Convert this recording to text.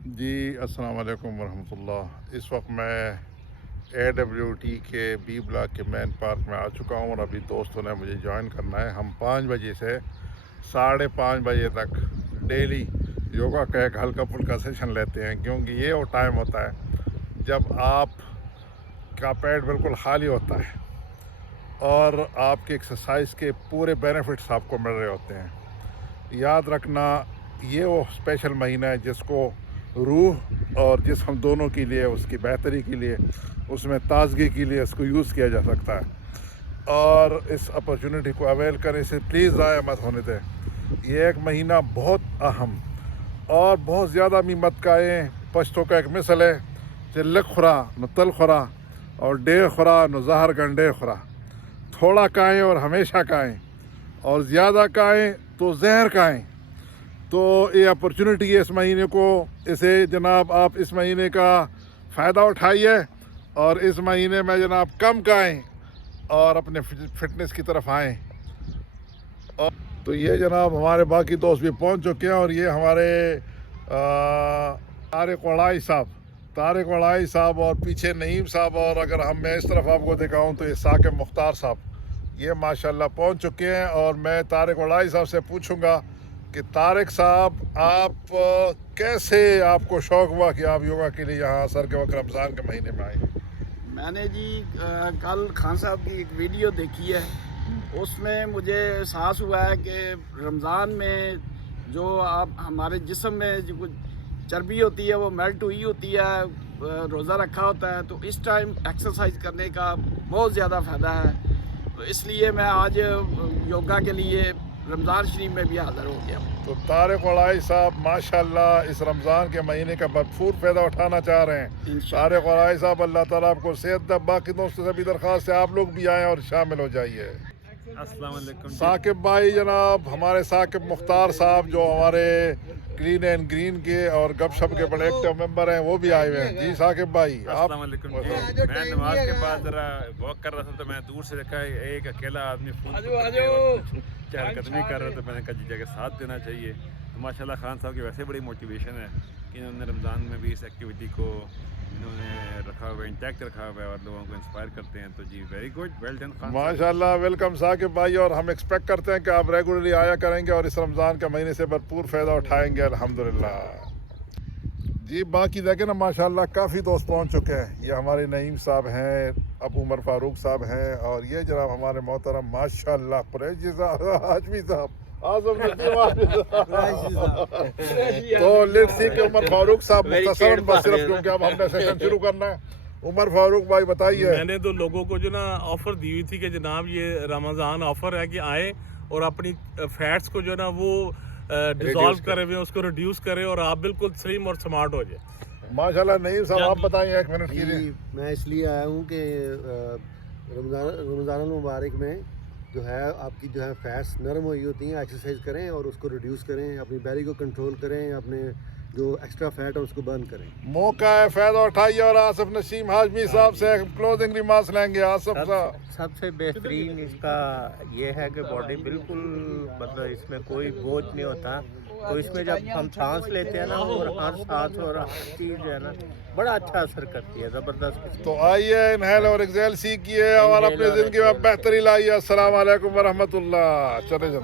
جی السلام علیکم ورحمۃ اللہ۔ اس وقت میں AWT کے B بلاک کے مین پارک میں آ چکا ہوں اور ابھی دوستوں نے مجھے جوائن کرنا ہے۔ ہم 5 بجے سے 5:30 بجے تک ڈیلی یوگا کا ایک ہلکا پھلکا سیشن لیتے ہیں، کیونکہ یہ وہ ٹائم ہوتا ہے جب آپ کا پیٹ بالکل خالی ہوتا ہے اور آپ کے ایکسرسائز کے پورے بینیفٹس آپ کو مل رہے ہوتے ہیں۔ یاد رکھنا، یہ وہ اسپیشل مہینہ ہے جس کو روح اور جسم دونوں کے لیے، اس کی بہتری کے لیے، اس میں تازگی کے لیے اس کو یوز کیا جا سکتا ہے، اور اس اپرچونٹی کو اویل کریں، اسے پلیز ضائع مت ہونے دیں۔ یہ ایک مہینہ بہت اہم اور بہت زیادہ بھی مت کھائیں۔ پشتوں کا ایک مثل ہے کہ لکھ خورا نو تل خورا اور ڈیر خورا نو زہر گنڈے خورا۔ تھوڑا کھائیں اور ہمیشہ کھائیں، اور زیادہ کھائیں تو زہر کھائیں۔ تو یہ اپرچونٹی ہے اس مہینے کو، اسے جناب آپ اس مہینے کا فائدہ اٹھائیے اور اس مہینے میں جناب کم کھائیں اور اپنے فٹنس کی طرف آئیں۔ تو یہ جناب ہمارے باقی دوست بھی پہنچ چکے ہیں، اور یہ ہمارے طارق وڑائی صاحب اور پیچھے نعیم صاحب، اور اگر میں اس طرف آپ کو دکھاؤں تو یہ ثاقب مختار صاحب، یہ ماشاءاللہ پہنچ چکے ہیں۔ اور میں طارق وڑائی صاحب سے پوچھوں گا کہ طارق صاحب، آپ کیسے آپ کو شوق ہوا کہ آپ یوگا کے لیے یہاں اثر کے وقت رمضان کے مہینے میں آئیں؟ میں نے کل خان صاحب کی ایک ویڈیو دیکھی ہے، اس میں مجھے احساس ہوا ہے کہ رمضان میں جو ہمارے جسم میں جو کچھ چربی ہوتی ہے وہ میلٹ ہوئی ہوتی ہے، روزہ رکھا ہوتا ہے، تو اس ٹائم ایکسرسائز کرنے کا بہت زیادہ فائدہ ہے۔ تو اس لیے میں آج یوگا کے لیے رمضان شریف میں بھی حاضر ہو گیا۔ تو طارق وڑائی صاحب ماشاءاللہ اس رمضان کے مہینے کا بھرپور فائدہ اٹھانا چاہ رہے ہیں۔ طارق وڑائی صاحب، اللہ تعالیٰ آپ کو صحت دے۔ باقی دوستوں سے بھی درخواست ہے آپ لوگ بھی آئیں اور شامل ہو جائیے۔ السلام علیکم ثاقب بھائی، جناب ہمارے ثاقب مختار صاحب جو ہمارے کلین اینڈ گرین کے اور گپ شپ کے بڑے ایکٹیو ممبر ہیں، وہ بھی آئے ہوئے ہیں۔ جی ثاقب بھائی، آپ؟ السلام علیکم جی، میں نماز کے بعد ذرا واک کر رہا تھا تو میں دور سے دیکھا ایک اکیلا آدمی فون چہل قدمی کر رہا تھا، میں نے کہا جی جا کے ساتھ دینا چاہیے۔ تو ماشاءاللہ خان صاحب کی ویسے بڑی موٹیویشن ہے کہ انہوں نے رمضان میں بھی اس ایکٹیویٹی کو انہوں نے رکھا ہوا ہے، انٹیکٹ رکھا ہوا ہے اور لوگوں کو انسپائر کرتے ہیں۔ تو جی very good, well done Khan, ماشاءاللہ، ویلکم ثاقب بھائی، اور ہم ایکسپیکٹ کرتے ہیں کہ آپ ریگولرلی آیا کریں گے اور اس رمضان کے مہینے سے بھرپور فائدہ اٹھائیں گے الحمدللہ۔ جی باقی دیکھیں نا، ماشاءاللہ کافی دوست پہنچ چکے ہیں۔ یہ ہمارے نعیم صاحب ہیں، ابو عمر فاروق صاحب ہیں، اور یہ جناب ہمارے محترم ماشاءاللہ قریشی صاحب، ہاشمی صاحب، اعظم تو لیٹس سی کہ عمر فاروق صاحب مختصراً، بس صرف کیونکہ اب ہم نے سیشن شروع کرنا ہے۔ عمر فاروق بھائی بتائیے۔ میں نے تو لوگوں کو جو نا آفر دی ہوئی تھی کہ جناب یہ رمضان آفر ہے کہ آئیں اور اپنی فیٹس کو جو نا وہ ڈیزالو کرے ہوئے اس کو ریڈیوس کرے اور آپ بالکل سلیم اور سمارٹ ہو جائے۔ ماشاءاللہ نعیم صاحب آپ بتائیں 1 منٹ کے لیے۔ میں اس لیے آیا ہوں کہ رمضان المبارک میں جو ہے آپ کی جو ہے فیٹس نرم ہوئی ہوتی ہیں، ایکسرسائز کریں اور اس کو ریڈیوس کریں، اپنی بیلی کو کنٹرول کریں، اپنے جو ایکسٹرا فیٹ ہے اس کو برن کریں۔ موقع ہے، فائدہ اٹھائیے، اور آصف نسیم ہاشمی صاحب سے کلوزنگ ریمارکس لیں گے۔ آصف صاحب، سب سے بہترین اس کا یہ ہے کہ باڈی بالکل مطلب اس میں کوئی بوجھ نہیں ہوتا، تو اس میں جب ہم سانس لیتے ہیں نا، اور ہر سانس اور ہر چیز جو ہے نا بڑا اچھا اثر کرتی ہے، زبردست۔ تو آئیے انہیل اور ایکزیل سیکھیے اور اپنی زندگی میں بہتری لائیے۔ السلام علیکم ورحمۃ اللہ۔ چلے جناب۔